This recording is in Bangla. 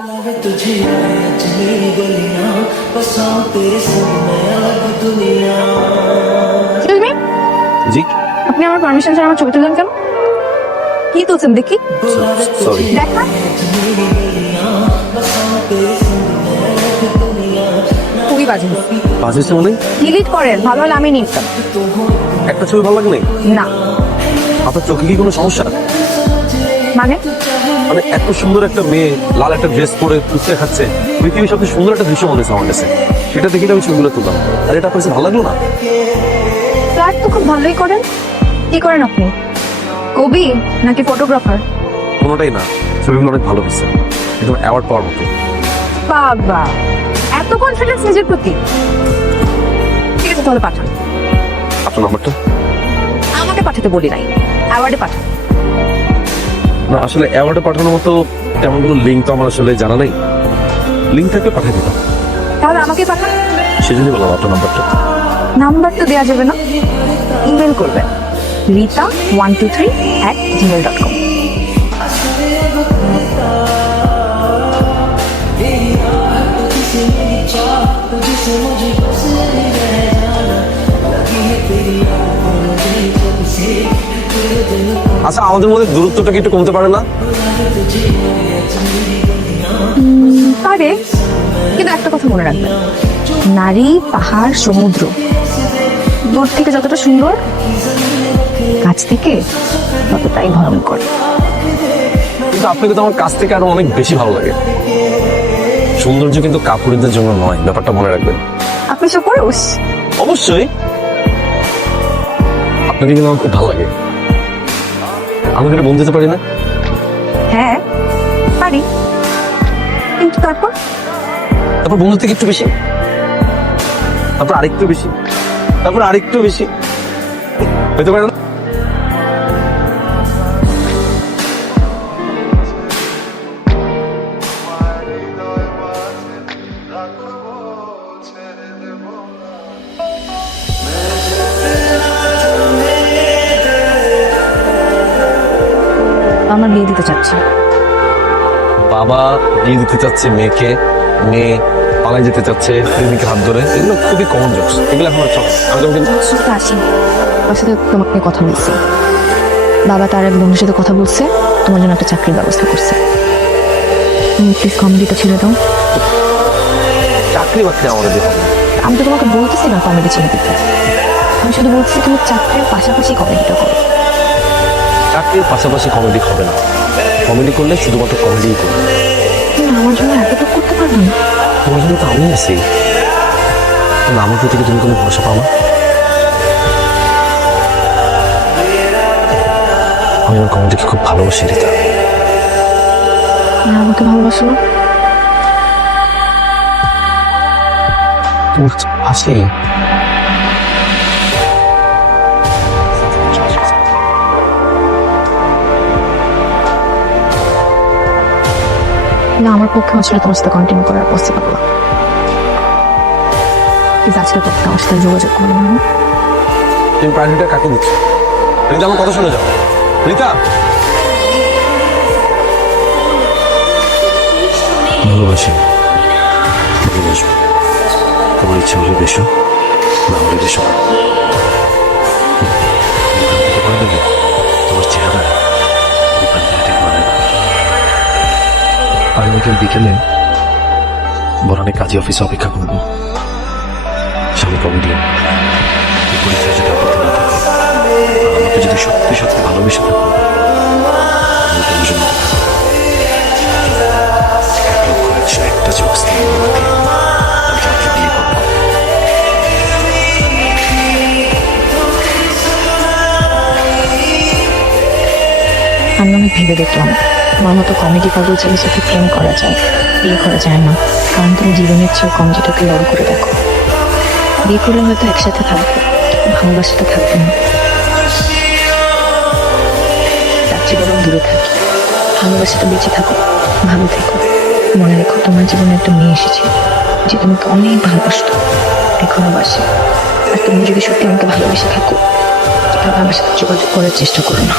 तुझे आज मेरी गलियां बसाऊं तेरे संग मैं अलग दुनिया। Excuse me? জি আপনি আমার পারমিশন ছাড়া আমার ছবি তুললেন কেন? কি তুলছেন দেখি? সরি দেখা। খুবই বাজে। বাজে মানে ডিলিট করেন, ভালো হলে আমি নিতাম। একটা ছবি ভালো লাগে নাই? না আপনার চোখে কি কোনো সমস্যা? মানে মানে এত সুন্দর একটা মেয়ে লাল একটা ড্রেস পরে ফুচকা খাচ্ছে, পৃথিবীর সবচেয়ে সুন্দর একটা দৃশ্য মনে হচ্ছে আমার কাছে। সেটা দেখে আমি ছবিগুলো তুললাম। আর এটা আপনার কাছে ভালো লাগলো না? ফ্ল্যাট তো খুব ভালোই করেন। কি করেন আপনি? কবি নাকি ফটোগ্রাফার? কোনোটাই না, ছবিগুলো অনেক ভালো হচ্ছে, একদম অ্যাওয়ার্ড পাওয়ার মতো। বাবা এত কনফিডেন্স নিজের প্রতি। ঠিক আছে তাহলে পাঠান। আপনার নাম্বারটা? আমাকে পাঠাতে বলি নাই, অ্যাওয়ার্ডে পাঠান। না আসলে অ্যাওয়ার্ডে পাঠানোর মতো তেমন কোনো লিঙ্ক তো আমার আসলে জানা নেই। লিঙ্ক থাকলে পাঠিয়ে দিতাম। তাহলে আমাকে পাঠান। সেজন্যই বললাম আপনার নাম্বারটা। নাম্বার তো দেওয়া যাবে না, ইমেল করবেন rita123@gmail.com। আচ্ছা আমাদের মধ্যে দূরত্বটা কি একটু কমতে পারে না? পারে, কিন্তু একটা কথা মনে রাখবেন, নারী পাহাড় সমুদ্র দূর থেকে যতটা সুন্দর, কাছ থেকে ততটাই ভয়ঙ্কর। কিন্তু আপনাকে তো আমার কাছ থেকে আরো অনেক বেশি ভালো লাগে। সৌন্দর্য কিন্তু কাপুরুষদের জন্য নয়, ব্যাপারটা মনে রাখবেন। আপনি সব পুরুষ? অবশ্যই। আপনাকে কিন্তু আমার খুব ভালো লাগে। আমাকে এটা বলতে পারি না? হ্যাঁ পারি, কিন্তু তারপর তারপর বন্ধুর থেকে একটু বেশি, তারপর আরেকটু বেশি, তারপর আরেকটু বেশি হতে পারে না? আমার বিয়ে দিতে চাচ্ছি। বাবা বিয়ে দিতে চাচ্ছে মেয়েকে, মেয়ে পালাই যেতে চাচ্ছে প্রেমিকের হাত ধরে, এগুলো খুবই কমন জোকস, এগুলো এখন আর চলে। আমি যখন কিন্তু আসি ওর সাথে তোমাকে কথা বলছি, বাবা তার এক বন্ধুর সাথে কথা বলছে, তোমার জন্য একটা চাকরির ব্যবস্থা করছে। তুমি প্লিজ কমেডিটা ছেড়ে দাও। চাকরি বাকরি আমাদের দেওয়া হবে। আমি তো তোমাকে বলতেছি না কমেডি ছেড়ে দিতে, আমি শুধু বলতেছি তুমি চাকরির পাশাপাশি কমেডিটা করো। চাকরির পাশাপাশি কমেডি হবে না, কমেডি করলে শুধুমাত্র কমেডিই করবে। তুমি আমার জন্য এতটুকু করতে পারবে না? তোমার জন্য তো আমি আছি, কিন্তু আমার প্রতি কি তুমি কোনো ভরসা পাও না? আমি আমার কমেডিকে খুব ভালোবাসি রিতা। আর আমাকে ভালোবাসো না? তুমি হাসি না, আমার পক্ষে আসলে তোমার সাথে কন্টিনিউ করার পসিবল না। প্লিজ আজকে পক্ষে আমার সাথে যোগাযোগ করো না। তুমি প্রাণীটা কাকে দিচ্ছ? রিতা আমার কথা শুনে যাও। রিতা ভালোবাসি, ভালোবাসবো। তোমার ইচ্ছা হলে বেশো, না হলে বেশো না। তোমার চেহারা ঠিক মানে না। আগামীকাল বিকেলে বরানে কাজী অফিসে অপেক্ষা করবো। স্বামী কমেডিয়ান, এই পরীক্ষায় যদি আপত্তি না থাকে, আর আমাকে যদি সত্যি সত্যি ভালোবেসে থাকো, আমি তোমার জন্য এক লক্ষ 101টা জোকস দিয়ে আমাকে, আমি তোমাকে বিয়ে করবো। আমি অনেক ভেবে দেখলাম, আমার মতো কমেডি পাগল ছেলের সাথে প্রেম করা যায়, বিয়ে করা যায় না, কারণ তুমি জীবনের চেয়ে কমেডিটাকে বড় করে দেখো। বিয়ে করলে হয়তো একসাথে থাকবো, ভালোবাসাটা থাকবে না। তার চেয়ে বরং দূরে থাকি, ভালোবাসাটা বেঁচে থাকো, ভালো থেকো। মনে রেখো তোমার জীবনে একটা মেয়ে এসেছে যে তোমাকে অনেক ভালোবাসতো, এখনো বাসে। আর তুমি যদি সত্যি আমাকে ভালোবেসে থাকো, তাহলে আমার সাথে যোগাযোগ করার চেষ্টা করো না।